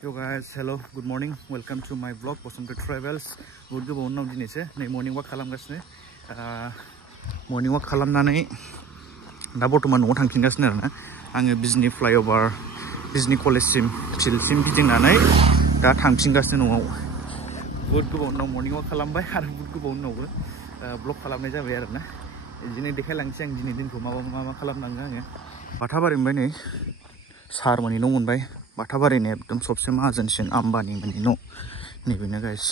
Yo guys, hello, good morning. Welcome to my vlog, Bosonto Travels. Good gobaw naw dinese, नै morning walk खालामगासिनो. Morning walk खालामनानै दा बर्तमान न'आव थांफिनगासिनो आरोना. आङो बिजनि फ्लाइओभार, बिजनि कलेजसिम, फिल्डसिम गिदिंनानै दा थांफिनगासिनो न'आव. Good gobaw नाव morning walk खालामबाय आरो good gobaw नावबो vlog खालामनाय जाबाय आरोना. बिदिनो देखायलांसै आं दिनै दिनखौ मा खालामनांगो आङो. बाथाबारिनिफ्राय नै सारमोननि न' मोनबाय. बाथाबारिनि एकदम सबसे माहाजोनसिन आम्बानि मोननि न' नैबेनो गाइस.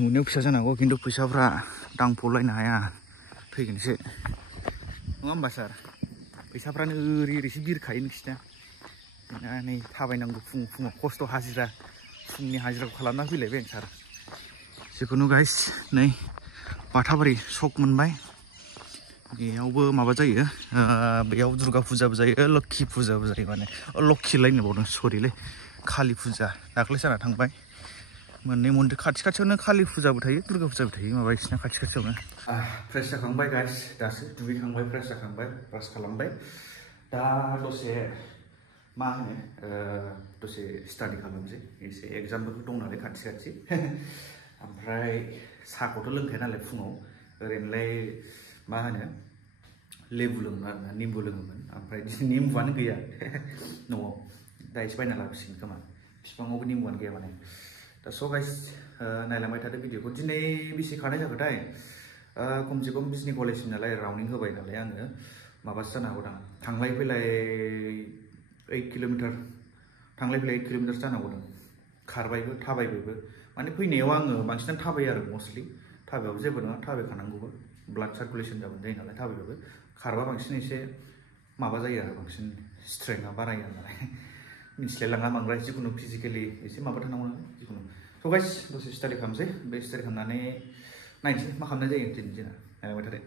नुनायाव फिसा जानांगौ खिन्थु फैसाफ्रा दांफलायनो हाया थैगोनसो नङा होमबा सार फैसाफ्रानो ओरैसो बिरखायो नोंसिना नै थाबायनांगौ फुङाव खस्थ' हाजिरा फुंनि हाजिराखौ खालामना फैलायबाय आं सार जिखुनु गाइस नै बाथाबारि सक मोनबाय बेयावबो माबा जायो बेयाव दुर्गा फुजाबो जायो लोक्षि फुजाबो जायो माने लोक्षि लायनो बावदों सरिलै कालि फुजा दाख्लै जाना थांबाय मोननै मन्दिर खाथियावनो कालि फुजाबो थायो दुर्गा फुजाबो थायो माबा बिसिना खाथियावनो फ्रेस जाखांबाय गाइस दासो दुगैखांबाय फ्रेस जाखांबाय ब्रास खालामबाय दा दसे मा होनो दसे स्टाडि खालामसै एसे एग्जामफोर दं नालाय खाथि ओमफ्राय साहाखौथ' लोंखाया नालाय फुङाव ओरैनोलाय मा होनो लेबु लोङोमोन आरोना निम्बु लोङोमोन ओमफ्राय निम्बुआनो गैया न'आव दा एसे बायना लाबोसिगोन खोमा बिफाङावबो निम्बुआनो गैया माने दा स' गाइस नायलांबाय थादो भिडिअखौ दिनै बेसे खानाय जाखोथाय खमसे खम बिजनि कलेजसिम नालाय राउन्डिं होबाय नालाय आङो माबासो जानो हागौदां थांलाय फैलाय 8 किल'मिटार थांलाय फैलाय 8 किल'मिटारसो जानो हागौदां खारबायबो थाबायबायबो माने फैनायाव आङो बांसिनानो थाबायो आरो मस्टलि थाबायाबो जेबो नङा थाबायखानांगौबो ब्लाड सार्कुलेसन जाबानो जायो नालाय थाबायबाबो खारबा बांसिन एसे माबा जायो आरो बांसिन स्ट्रेंथआ बारायो नालाय मिथिलायलाङा बांद्राय जिखुनु फिजिकेलि एसे माबा थानांगौ जिखुनु स' गाइस दसे स्टाडि खालामसै बे स्टाडि खालामनानै नायनोसै मा खालामनाय जायो दिनै दिना नायलांबाय थादो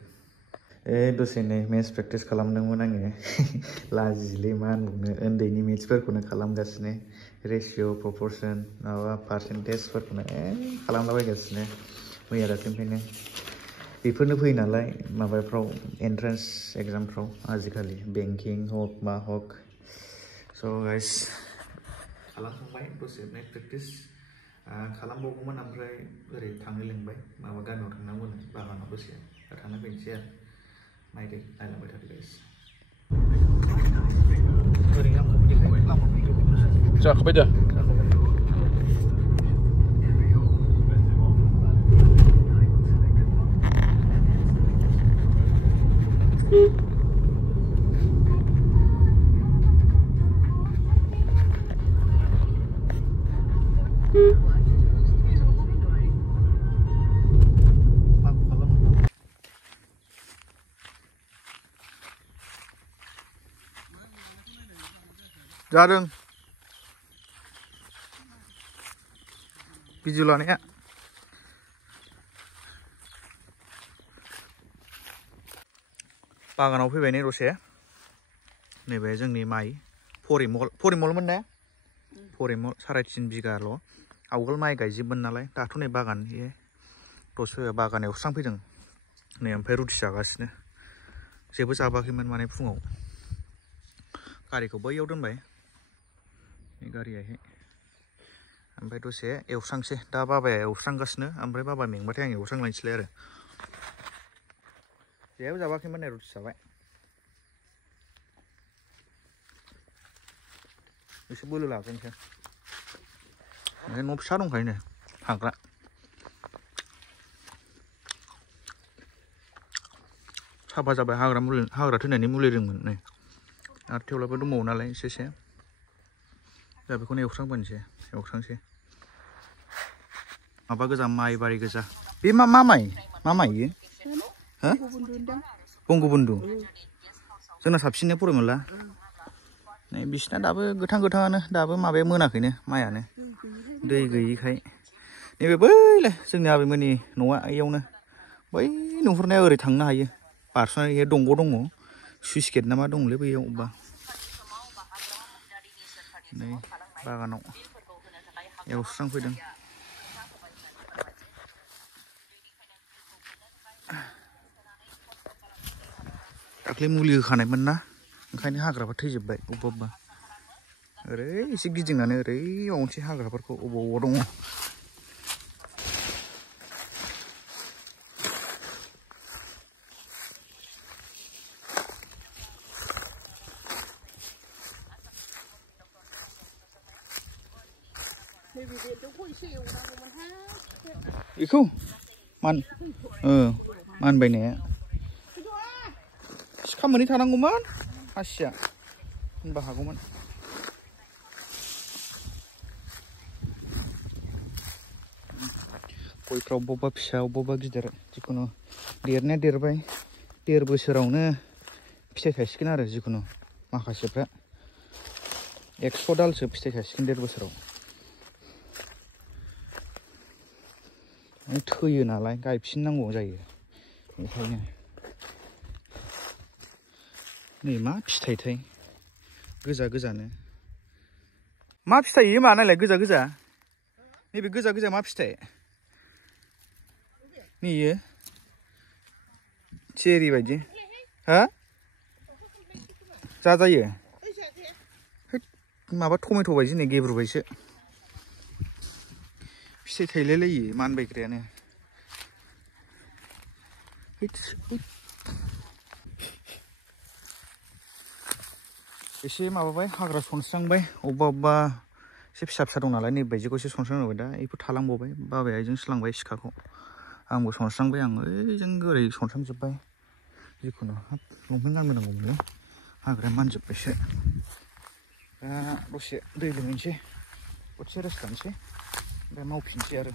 दसे नै मेथ्स प्रेक्टिस खालामदोंमोन आङो लाजिलै मा होनबावनो उन्दैनि मेथ्सफोरखौनो खालामगासिनो रेशिय' प्रपर्सन माबा पार्सेन्टेजफोरखौनो खालामलाबायगासिनो मैया दाख्लैनिफ्रायनो बेफोरनो फैयो नालाय माबाफ्राव एन्ट्रेन्स एग्जामफ्राव आजिखालि बेंकिं हक मा हक स' गाइस खालामखांबाय दसे मेथ्स प्रेक्टिस खालामबावगौमोन ओमफ्राय ओरै थांनो लिंबाय माबा गामियाव थांनांगौनो बागानाव दसे दा थांना फैनोसै आरो नायदो नायलांबाय थादो गाइस जाखाबाय दा जादों भिडिअ लानाया बागानाव फैबाय नै दसे नैबे जोंनि माइ परिमलमोन ना परिमल 3.5 बिगाल' आवगोल माइ गायजोबमोन नालाय दाथ' नै बागान दसे बागान एवस्रां फैदों नै ओमफ्राय रुटि जागासिनो जेबो जाबाखैमोन माने फुङाव गारिखौ बैयाव दोनबाय गारियाहाय ओमफ्राय दसे एवस्रांसै दा बाबाया एवस्रांगासिनो ओमफ्राय बाबा मेंबाथाय आं एवस्रांलायनोसैलाय आरो जेबो जाबाखैमोन नै रुटि जाबाय एसे बोलो लाग्रोनोसै न' फिसा दंखायो नै हाग्रा साफा जाबाय हाग्रा थैनायनि मुलि रोंमोन नै आरो थेवब्लाबो दंबावो नालाय एसे दा बेखौनो एवस्रांसै माबा गोजा माइ बारि गोजा बे मा माइ इयो हो बंगबन्धु जोंना साबसिननो परिमला नै बिसिना दाबो गोथाङानो दाबो माबाया मोनाखैनो माइयानो दै गैयिखाय नैबे बैलाय जोंनि आबैमोननि न'आ इयावनो बै नुहुरनाया ओरै थांनो हायो बारस'नाय दंग' दङ सुइस गेट ना मा दंलै बैयाव अबेबा नै बागानाव एवस्रांफैदों दाख्लै मुलि होखानायमोन ना ओंखायनो हाग्राफोर थैजोब्बाय अबेबा ओरै एसे गिदिंनानै ओरै मावनोसै हाग्राफोरखौ अबाव दङ बेखौ मानबायनाया सिखा मोननै थानांगौमोन खासिया होनबा हागौमोन गयफ्राव बबेबा फिसा बबेबा गिदिर जिखुनु देरनाया देरबाय 1.5 बोसोरावनो फिथाइ थायसिगोन आरो जिखुनु माखासेफ्रा 100 दालसो फिथाइ थायसिगोन 1.5 बोसोराव थैयो नालाय गायफिननांगौ जायो बेखायनो नै मा फिथाइथाय गोजा गोजानो मा फिथाइ इयो मा नायलाय गोजा गोजा नैबे गोजा गोजा मा फिथाइ नै इयो चेरि बायदि हा जाजायो माबा टमेट' बायदि नै गेब्रुबायसो फिथाइ थायलायलायो मानबायग्रायानो एसे माबाबाय हाग्रा सनस्रांबाय अबेबा एसे फिसा फिसा दं नालाय नैबायदिखौ एसे सनस्रांबाय दा बेफोर थालांबावबाय बाबाया बेजोंसो लांबाय सिखाखौ आंबो सनस्रांबाय आं ओइजों ओरै सनस्रांजोब्बाय जिखुनु हाब लंपेन्ट गानबोनांगौमोनलै हाग्राया मानजोब्बायसो दा दसे दै लोंहैनोसै दसे रेस्ट लानोसै ओमफ्राय मावफिनसै आरो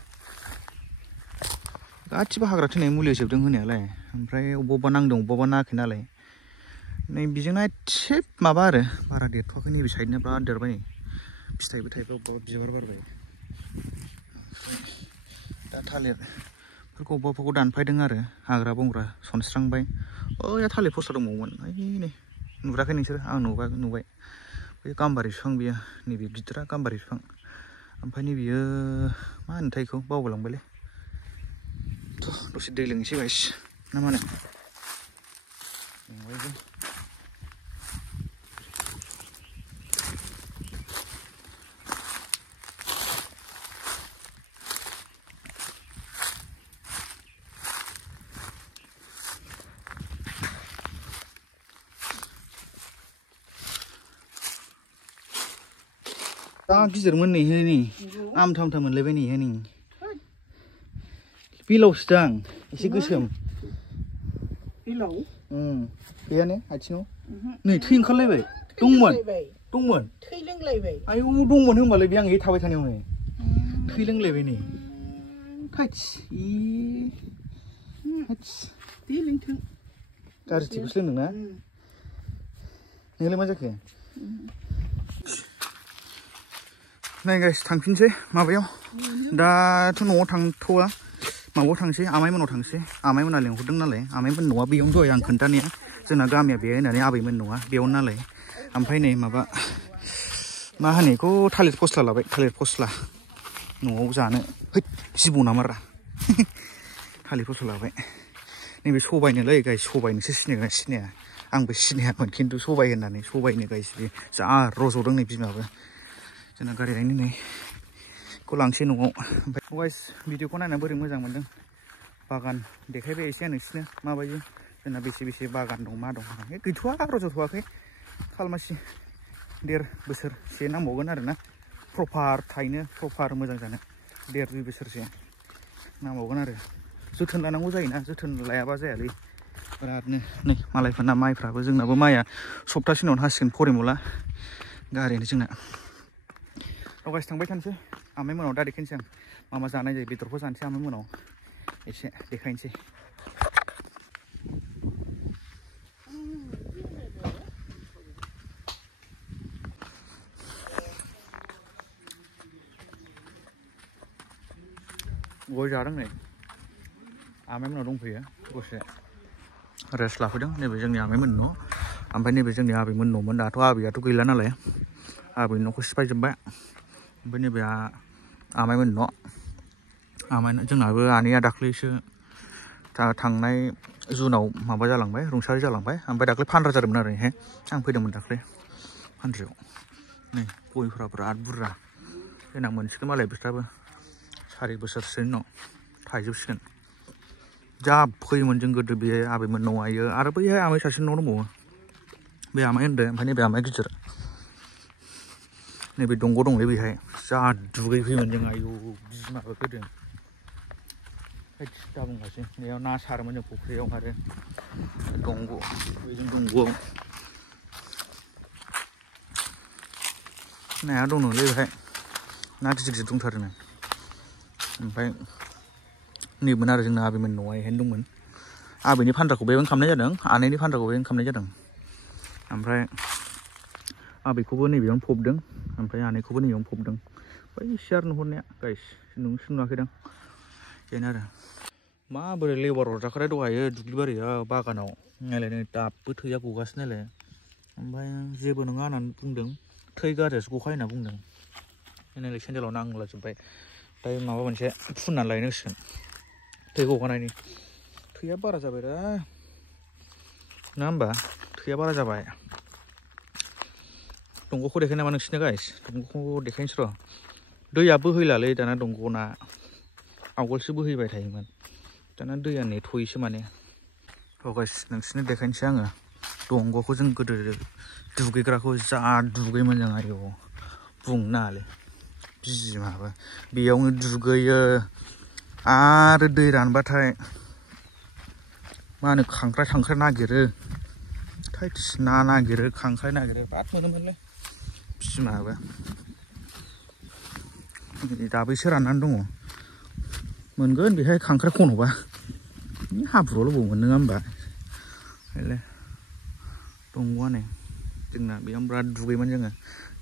गासिबो हाग्रा थैनाय मुलि जोबदों होनायालाय ओमफ्राय अबेबा नांदों अबेबा नाङाखै नालाय नै बेजोंनो एसे माबा आरो बारा देरथ'वाखै नैबे साइडना बिराद देरबाय नै फिथाइबो थाइबाय अबेबा बिबार बारबाय दा थालिरफोरखौ अबेबाफोरखौ दानफायदों आरो हाग्रा बंग्रा सनस्रांबाय ओइ थालिर फस्ला दंबावोमोन ओइ नै नुराखै नोंसोर आं नुबाय बे गाम्बारि बिफां बियो नैबे गिदिरा गाम्बारि बिफां ओमफ्राय नैबेयो मा होनोथाय बेखौ बावलांबायलै दसे दै लोंनोसै गाइस ना मा होनो मेंबायबो दा गिदिरमोन नैहाय नै आमथा आमथा मोनलायबाय नैहाय नै बिलावसो दां एसे गोसोम बिलाव गैया ने आथिङाव नै थै ओंखारलायबाय दंमोन थै लोंलायबाय आयौ दंमोन होनबालाय बे आं थाबाय थानायावनो थै लोंलायबाय नै खाथि दे लोंथों गाज्रि थैखौसो लोंदोंना नोंलाय मा जाखो नाय गाइस थांफिनसै माबायाव दाथ' न'आव थांथ'वा माबायाव थांसै आमाइमोनाव थांसै आमाइमोना लेंहरदों नालाय आमाइमोन न'आ बेयावनो दहाय आं खोन्थानाया जोंना गामिया बेहाय होननानै आबैमोन न'आ बेयावनो नालाय ओमफ्राय नै माबा मा होनो बेखौ थालिर फस्ला लाबाय थालिर फस्ला न'आव जानो हैद जिबौ नामारा थालिर फस्ला लाबाय नैबे सबायनोलै गाइस सबाय नोंसो सिनायगोना सिनाया आंबो सिनायामोन खिन्थु सबाय होननानै सबायनो गाइस बे जा रज'दों नै बिमाबो जोंना गारि लायनो नै खौ लांसै न'आव ओमफ्राय गाइस भिडिअखौ नायनानै बोरै मोजां मोनदों बागान देखायबाय एसे नोंसिनो माबायदि जोंना बेसे बागान दं मा दं गैथ'वा रज'थ'वाखै खालमासि 1.5 बोसोरसे नांबावगोन आरोना प्रपार थायनो प्रपार मोजां जानो 1.5-2 बोसोरसे नांबावगोन आरो जोथोन लानांगौ जायोना जोथोन लायाबा जायालै बिरादनो नै मालायफोरना माइफ्राबो जोंनाबो माइया सप्तासे उनावनो हासिगोन परिमला गारियानो जोंना गाइस थांबाय थानोसै आमाइमोनाव दा देखायनोसै आं मा जानाय जायो बेदरखौ जानोसै आमाइमोनाव एसे देखायनोसै गय जादों नै आमाइमोनाव दंफैयो दसे रेस्ट लाफैदों नैबे जोंनि आमाइमोन न' ओमफ्राय नैबे जोंनि आबैमोन न'मोन दाथ' आबैयाथ' गैला नालाय आबैनि न'खौ सिफायजोब्बाय ओमफ्राय नैबे आमाइमोन न' जोंनाबो आनैया दाख्लैसो थांनाय जुनाव माबा जालांबाय रुंसारि जालांबाय ओमफ्राय दाख्लै फानग्रा जादोंमोन आरो आं फैदोंमोन दाख्लै फानग्रायाव नै गयफ्रा बिराद बुरजा देनां मोनसिगोन मालाय बिस्राबो 4 बोसोरसोनि उनाव थाइजोबसिगोन जा फैयोमोन जों गोदो बेहाय आबैमोन न'आव आयो आरो बैहाय आमाइ सासे न' दंबावो बे आमाइ होनदों ओमफ्राय नैबे आमाइ गिदिर नैबे दंग' दंलै बेहाय जा दुगैफैयोमोन जों आयौ बिमाबो गोदो दा बुंगासै बेयाव ना सारोमोन जों फुख्रियाव आरो दंग' बेजों दंग'आव नाया दंनोलै बेहाय ना गिदिर गिदिर दंथारोनो ओमफ्राय नैमोन आरो जोंना आबैमोन न'आ बेहायनो दंमोन आबैनि फान्दाखौ बेयावनो खालामनाय जादों आनैनि फान्दाखौ बेयावनो खालामनाय जादों ओमफ्राय आबैखौबो नैबेयावनो फबदों ओमफ्राय आनैखौबो नैबेयावनो फबदों बै सियार नुहुरनाया गाइस नोंसो नुवाखैदां बेनो आरो माबोरै लेबार हरजाखानाय दहायो दुब्लिबारियाव बागानाव नायलाय दाबो थैया गगासिनो नायलाय ओमफ्राय जेबो नङा होननानै बुंदों थै गारजासो गखायो होनना बुंदों नायलाय सेन्देलाव नांलाजोब्बाय दायो माबा मोनसे फुननानै लायनांसिगोन थै गगानायनि थैया बारा जाबायरा ना होमबा थैया बारा जाबाय दंग'खौ देखाय नामा नोंसिनो गाइस दंग'खौ देखायनोसै र' दैया बोहैलालै दाना दंग'ना आवगोलसो बोहैबाय थायोमोन दाना दैया नेथ'योसो माने औ गाइस नोंसिनो देखायनोसै आङो दंग'खौ जों गोदो दुगैग्राखौ जा दुगैयोमोन जों आयौ बुंनो नाङालै बिमाबो बेयावनो दुगैयो आरो दै रानबाथाय मा होनो खांख्राइ नागिरो थैस ना नागिरो खांख्राइ नागिरो बिराद मोनोमोनलै बिमाबो दाबो एसे राननानै दङ मोनगोन बेहाय खांख्राइ खन'बा हाब्रुआवल' बबाव मोनो नङा होमबा बेलाय दंग'आ नै जोंना बेयावनो बिराद दुगैयोमोन जोङो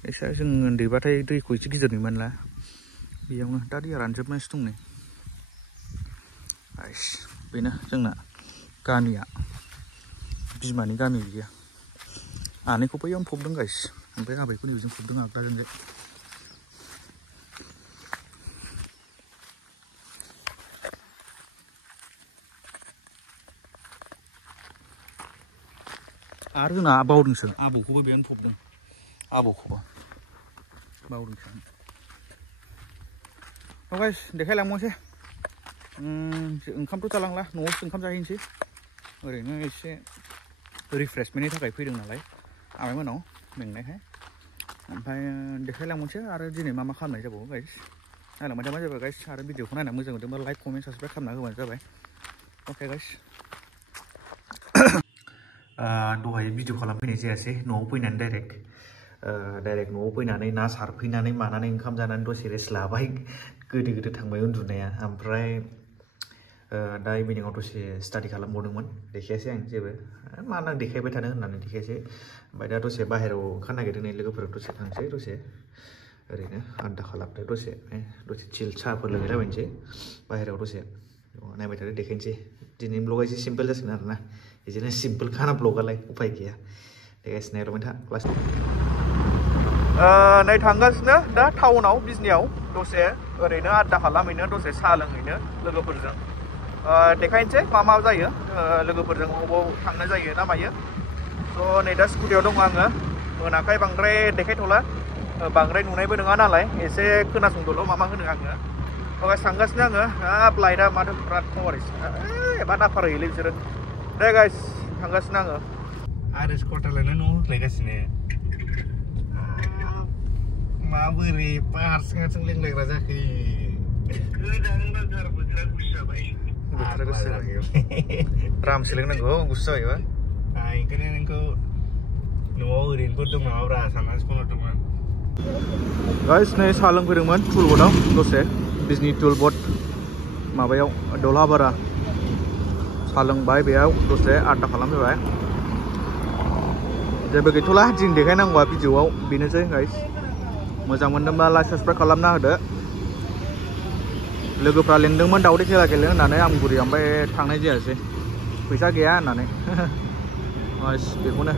एसे जों उन्दैबाथाय दैखौ एसे गिदिर नुयोमोनला बेयावनो दा दैया रानजोबनायसो दं नै आइस बेनो जोंना गामिया बिमानि गामि बियो आनैखौ बैयावनो फबदों गाइस ओमफ्राय आबैखौ नैबेजों फबदों आगदाजोंजाय आरो जोंना बावदोंसो आबौखौबो बेयावनो फबदों आबौखौबो बावदोंसो औ गाइस देखायलांबावनोसै ओंखामथ' जालांला न'आवसो ओंखाम जाहैनोसै ओरैनो एसे रिफ्रेशमेन्टनि थाखाय फैदों नालाय आमाइमोनाव मेंनायखाय ओमफ्राय देखायलांबावनोसै आरो दिनै मा खालामनाय जाबावो गाइस नायलांबाय थाबानो जाबाय गाइस आरो भिडिअखौ नायना मोजां मोनदोंबा लाइक कमेन्ट साबसक्राइब खालामना होबानो जाबाय अके गाइस दहाय भिडिअ खालामफैनाय जायासै न'आव फैनानै डाइरेक्ट न'आव फैनानै ना सारफैनानै मानानै ओंखाम जानानै दसे रेस्ट लाबाय गोदो थांबाय उन्दुनाया ओमफ्राय दा इभिनिंआव दसे स्टाडि खालामबावदोंमोन देखायासै आं जेबो मानो आं देखायबाय थानो होननानै देखायासै ओमफ्राय दा दसे बाहेरायाव ओंखारनो नागिरदों नै लोगोफोर दसे थांसै दसे ओरैनो आद्दा खालामदो दसे चिल साहाफोर लोंहैलाबायनोसै बाहेरायाव दसे नायबाय थादो देखायनोसै दिनैनि ब्लगा एसे सिम्पोल जासिगोन आरोना बिदिनो सिम्पोल खाना ब्लगालाय उफाय गैया देखायसिनो नायलांबाय था क्लास नै थांगासिनो दा टाउनाव बिजनियाव दसे ओरैनो आद्दा खालामहैनो दसे साहा लोंहैनो लोगोफोरजों देखायनोसै मा जायो लोगोफोरजों बबाव थांनाय जायो ना मायो स' नै दा स्कुटियाव दङ आङो मोनाखै बांद्राय देखायथ'ला बांद्राय नुनायबो नङा नालाय एसे खोनासंदोल' मा होनो आङो गाइस थांगासिनो आङो हाब लाइटआ माथो बिराद पावार एबा नाफार होयोलै बिसोरो दे गाइस थांगासिनो आङो आरो स्कटारलायनो न'आव होख्लायगासिनो माबोरै हारसिं लोंलायग्रा जाखो गोदान बाजार बोथोरा गुसु जाबाय बोथोरा गुसु जाबाय राम सोलोंनांगौ गुसु जाबायबा ओंखायनो नोंखौ न'आव ओरैनोफोर दं नामाब्रा साननानैसो फन हरदोंमोन गाइस नै साहा लोंफैदोंमोन टुलबर्डआव दसे बिजनि टुलबर्ड माबायाव दलहाबारा साहा लोंबाय बेयाव दसे आद्दा खालामफैबाय जेबो गैथ'ला दिन देखायनांगौआ भिडिअआव बेनोसै गाइस मोजां मोनदोंबा लाइक साबस्क्राइब खालामना होदो लोगोफ्रा लेंदोंमोन दावदै खेला गेलेनो होननानै आं बुरि ओमफ्राय थांनाय जायासै फैसा गैया होननानै बेखौनो